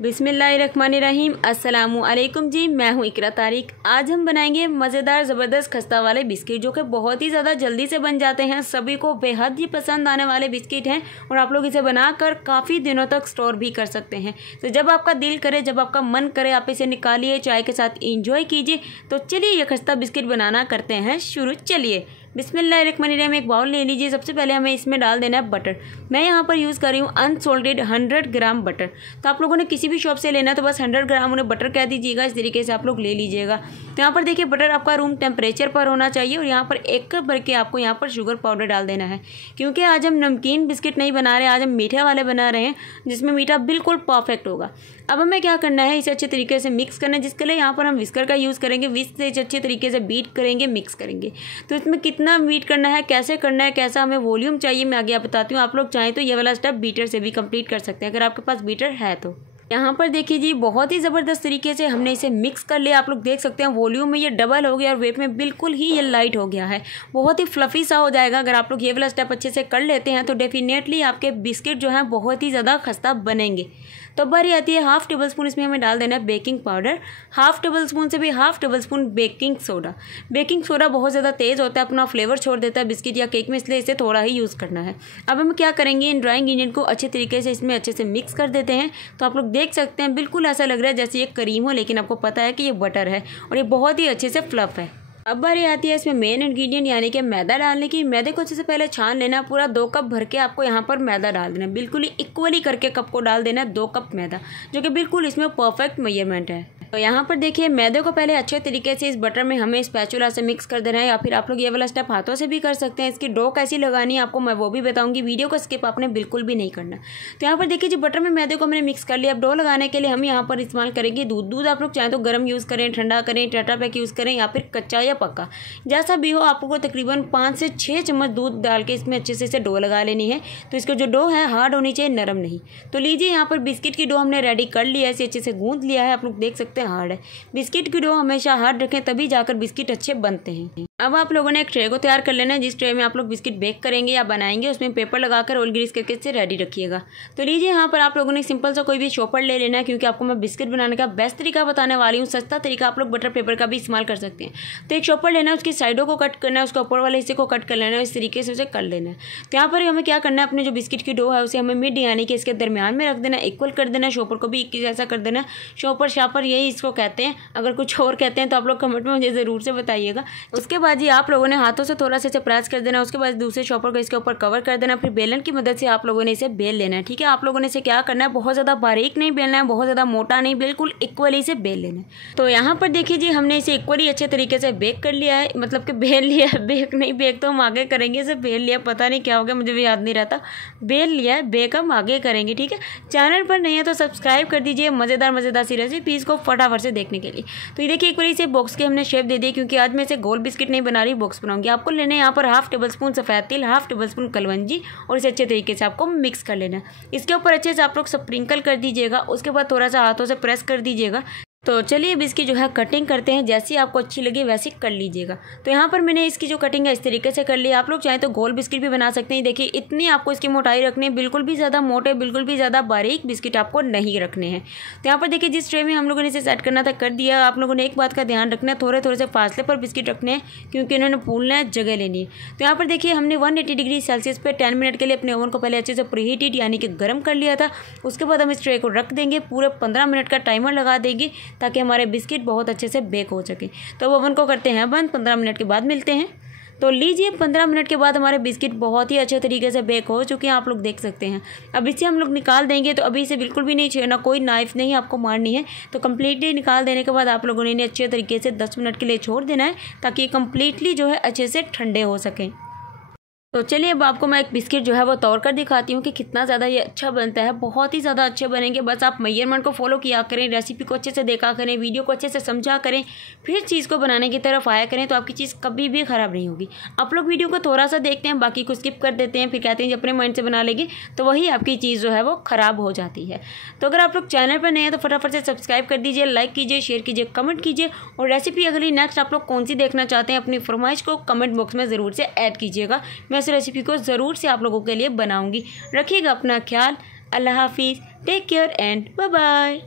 बिस्मिल्लाहिर्रहमानिर्रहीम। अस्सलामुअलैकुम जी, मैं हूँ इकरा तारिक। आज हम बनाएंगे मज़ेदार ज़बरदस्त खस्ता वाले बिस्किट जो कि बहुत ही ज़्यादा जल्दी से बन जाते हैं। सभी को बेहद ही पसंद आने वाले बिस्किट हैं और आप लोग इसे बनाकर काफ़ी दिनों तक स्टोर भी कर सकते हैं। तो जब आपका दिल करे, जब आपका मन करे, आप इसे निकालिए, चाय के साथ इंजॉय कीजिए। तो चलिए ये खस्ता बिस्किट बनाना करते हैं शुरू। चलिए बिस्मिल्लाहिर्रहमानिर्रहीम। एक बाउल ले लीजिए। सबसे पहले हमें इसमें डाल देना है बटर। मैं यहाँ पर यूज़ कर रही हूँ अनसोल्टेड 100 ग्राम बटर। तो आप लोगों ने किसी भी शॉप से लेना है तो बस 100 ग्राम उन्हें बटर कह दीजिएगा। इस तरीके से आप लोग ले लीजिएगा। तो यहाँ पर देखिए बटर आपका रूम टेम्परेचर पर होना चाहिए और यहाँ पर एक कप भर के आपको यहाँ पर शुगर पाउडर डाल देना है, क्योंकि आज हम नमकीन बिस्किट नहीं बना रहे, आज हम मीठे वाले बना रहे हैं जिसमें मीठा बिल्कुल परफेक्ट होगा। अब हमें क्या करना है, इसे अच्छे तरीके से मिक्स करना है, जिसके लिए यहाँ पर हम विस्कर का यूज़ करेंगे। विस्क से इसे अच्छे तरीके से बीट करेंगे, मिक्स करेंगे। तो इसमें कितना बीट करना है, कैसे करना है, कैसा हमें वॉल्यूम चाहिए, मैं आगे बताती हूँ। आप लोग चाहें तो ये वाला स्टेप बीटर से भी कंप्लीट कर सकते हैं अगर आपके पास बीटर है तो। यहाँ पर देखिए जी, बहुत ही ज़बरदस्त तरीके से हमने इसे मिक्स कर लिया। आप लोग देख सकते हैं वॉल्यूम में ये डबल हो गया और वेट में बिल्कुल ही ये लाइट हो गया है। बहुत ही फ्लफ़ी सा हो जाएगा। अगर आप लोग ये वाला स्टेप अच्छे से कर लेते हैं तो डेफिनेटली आपके बिस्किट जो हैं बहुत ही ज़्यादा खस्ता बनेंगे। तो बारी आती है हाफ़ टेबल स्पून इसमें हमें डाल देना है baking powder. Half table spoon से भी half table spoon baking soda. Baking soda बहुत ज़्यादा तेज़ होता है, अपना फ्लेवर छोड़ देता है बिस्किट या केक में, इसलिए इसे थोड़ा ही यूज़ करना है। अब हम क्या करेंगे, इन ड्राई इंग्रेडिएंट को अच्छे तरीके से इसमें अच्छे से मिक्स कर देते हैं। तो आप लोग देख सकते हैं बिल्कुल ऐसा लग रहा है जैसे ये क्रीम हो, लेकिन आपको पता है कि ये बटर है और ये बहुत ही अच्छे से फ्लफ़ है। अब बारी आती है इसमें मेन इंग्रेडिएंट यानी कि मैदा डालने की। मैदे को अच्छे से पहले छान लेना। पूरा 2 कप भर के आपको यहाँ पर मैदा डाल देना है। बिल्कुल ही इक्वली करके कप को डाल देना है 2 कप मैदा, जो कि बिल्कुल इसमें परफेक्ट मेजरमेंट है। तो यहाँ पर देखिए मैदे को पहले अच्छे तरीके से इस बटर में हमें स्पैचुला से मिक्स कर देना है, या फिर आप लोग ये वाला स्टेप हाथों से भी कर सकते हैं। इसकी डो कैसी लगानी है आपको मैं वो भी बताऊंगी। वीडियो को स्किप आपने बिल्कुल भी नहीं करना। तो यहाँ पर देखिए जी बटर में मैदे को मैंने मिक्स कर लिया। अब डो लगाने के लिए हम यहाँ पर इस्तेमाल करेंगे दूध। दूध आप लोग चाहें तो गर्म यूज़ करें, ठंडा करें, टाटा पैक यूज़ करें या फिर कच्चा या पक्का, जैसा भी हो। आपको तकरीबन 5 से 6 चम्मच दूध डाल के इसमें अच्छे से इसे डो लगा लेनी है। तो इसका जो डो है हार्ड होनी चाहिए, नरम नहीं। तो लीजिए यहाँ पर बिस्किट की डो हमने रेडी कर लिया है, इसे अच्छे से गूंथ लिया है। आप लोग देख सकते हैं हार्ड है। बिस्किट की डो हमेशा हार्ड रखें, तभी जाकर बिस्किट अच्छे बनते हैं। अब आप लोगों ने एक ट्रे को तैयार कर लेना है, जिस ट्रे में आप लोग बिस्किट बेक करेंगे या बनाएंगे उसमें पेपर लगाकर ऑयल ग्रीस करके इसे रेडी रखिएगा। तो लीजिए यहाँ पर आप लोगों ने सिंपल सा कोई भी चॉपर ले लेना है, क्योंकि आपको मैं बिस्किट बनाने का बेस्ट तरीका बताने वाली हूँ, सस्ता तरीका। आप लोग बटर पेपर का भी इस्तेमाल कर सकते हैं। तो एक चॉपर लेना है, उसकी साइडों को कट करना है, उसके ऊपर वाले हिस्से को कट कर लेना है, इस तरीके से उसे कर लेना है। तो यहाँ पर हमें क्या करना है, अपने जो बिस्किट की डो है उसे हमें मिड यानी कि इसके दरमियान में रख देना, इक्वल कर देना। शॉपर को भी एक जैसा कर देना। शॉपर शापर यही इसको कहते हैं, अगर कुछ और कहते हैं तो आप लोग कमेंट में मुझे ज़रूर से बताइएगा। उसके बाद जी आप लोगों ने हाथों से थोड़ा सा इसे प्रेस कर देना। उसके बाद दूसरे शॉपर को इसके ऊपर कवर कर देना। फिर बेलन की मदद से आप लोगों ने इसे बेल लेना है। ठीक है, आप लोगों ने इसे क्या करना है, बहुत ज़्यादा बारीक नहीं बेलना है, बहुत ज़्यादा मोटा नहीं, बिल्कुल इक्वली से बेल लेना है। तो यहाँ पर देखिए जी हमने इसे इक्वली अच्छे तरीके से बेक कर लिया है, मतलब कि बेल लिया है। बेक नहीं, बेक तो हम आगे करेंगे, इसे बेल लिया, पता नहीं क्या हो गया, मुझे भी याद नहीं रहता। बेल लिया है, बेक हम आगे करेंगे। ठीक है, चैनल पर नहीं है तो सब्सक्राइब कर दीजिए मज़ेदार सी रेसिपीज़ को फटाफट से देखने के लिए। तो ये देखिए इक्वली से बॉक्स के हमने शेप दे दी, क्योंकि आज मैं इसे गोल बिस्किट नहीं बना रही, बॉक्स बनाऊंगी। आपको लेना है यहाँ पर हाफ़ टेबल स्पून सफ़ेद तिल, हाफ़ टेबल स्पून कलवंजी, और इसे अच्छे तरीके से आपको मिक्स कर लेना है। इसके ऊपर अच्छे से आप लोग स्प्रिंकल कर दीजिएगा। उसके बाद थोड़ा सा हाथों से प्रेस कर दीजिएगा। तो चलिए अब इसकी जो है कटिंग करते हैं, जैसी आपको अच्छी लगे वैसी कर लीजिएगा। तो यहाँ पर मैंने इसकी जो कटिंग है इस तरीके से कर ली। आप लोग चाहें तो गोल बिस्किट भी बना सकते हैं। देखिए इतनी आपको इसकी मोटाई रखनी है, बिल्कुल भी ज़्यादा मोटे, बिल्कुल भी ज़्यादा बारीक बिस्किट आपको नहीं रखने हैं। तो यहाँ पर देखिए जिस ट्रे में हम लोगों ने इसे सेट करना था कर दिया। आप लोगों ने एक बात का ध्यान रखना है, थोड़े थोड़े से फासले पर बिस्किट रखने हैं, क्योंकि इन्होंने फूलना है, जगह लेनी है। तो यहाँ पर देखिए हमने 180 डिग्री सेल्सियस पर 10 मिनट के लिए अपने ओवन को पहले अच्छे से प्रीहीटेड यानी कि गर्म कर लिया था। उसके बाद हम इस ट्रे को रख देंगे, पूरे 15 मिनट का टाइमर लगा देंगे ताकि हमारे बिस्किट बहुत अच्छे से बेक हो सके। तो ओवन को करते हैं बंद, 15 मिनट के बाद मिलते हैं। तो लीजिए 15 मिनट के बाद हमारे बिस्किट बहुत ही अच्छे तरीके से बेक हो चुके हैं, आप लोग देख सकते हैं। अब इसे हम लोग निकाल देंगे। तो अभी इसे बिल्कुल भी नहीं छेड़ना, कोई नाइफ नहीं आपको मारनी है। तो कम्प्लीटली निकाल देने के बाद आप लोगों ने इन्हें अच्छे तरीके से 10 मिनट के लिए छोड़ देना है, ताकि ये कम्प्लीटली जो है अच्छे से ठंडे हो सकें। तो चलिए अब आपको मैं एक बिस्किट जो है वो तोड़ कर दिखाती हूँ कि कितना ज़्यादा ये अच्छा बनता है। बहुत ही ज़्यादा अच्छे बनेंगे। बस आप मेजरमेंट को फॉलो किया करें, रेसिपी को अच्छे से देखा करें, वीडियो को अच्छे से समझा करें, फिर चीज़ को बनाने की तरफ आया करें, तो आपकी चीज़ कभी भी ख़राब नहीं होगी। आप लोग वीडियो को थोड़ा सा देखते हैं, बाकी को स्किप कर देते हैं, फिर कहते हैं कि अपने माइंड से बना लेंगे, तो वही आपकी चीज़ जो है वो ख़राब हो जाती है। तो अगर आप लोग चैनल पर नए हैं तो फटाफट से सब्सक्राइब कर दीजिए, लाइक कीजिए, शेयर कीजिए, कमेंट कीजिए। और रेसिपी अगली नेक्स्ट आप लोग कौन सी देखना चाहते हैं, अपनी फरमाइश को कमेंट बॉक्स में ज़रूर से ऐड कीजिएगा। मैं इस रेसिपी को ज़रूर से आप लोगों के लिए बनाऊंगी। रखिएगा अपना ख्याल। अल्लाह हाफिज़, take care and bye bye.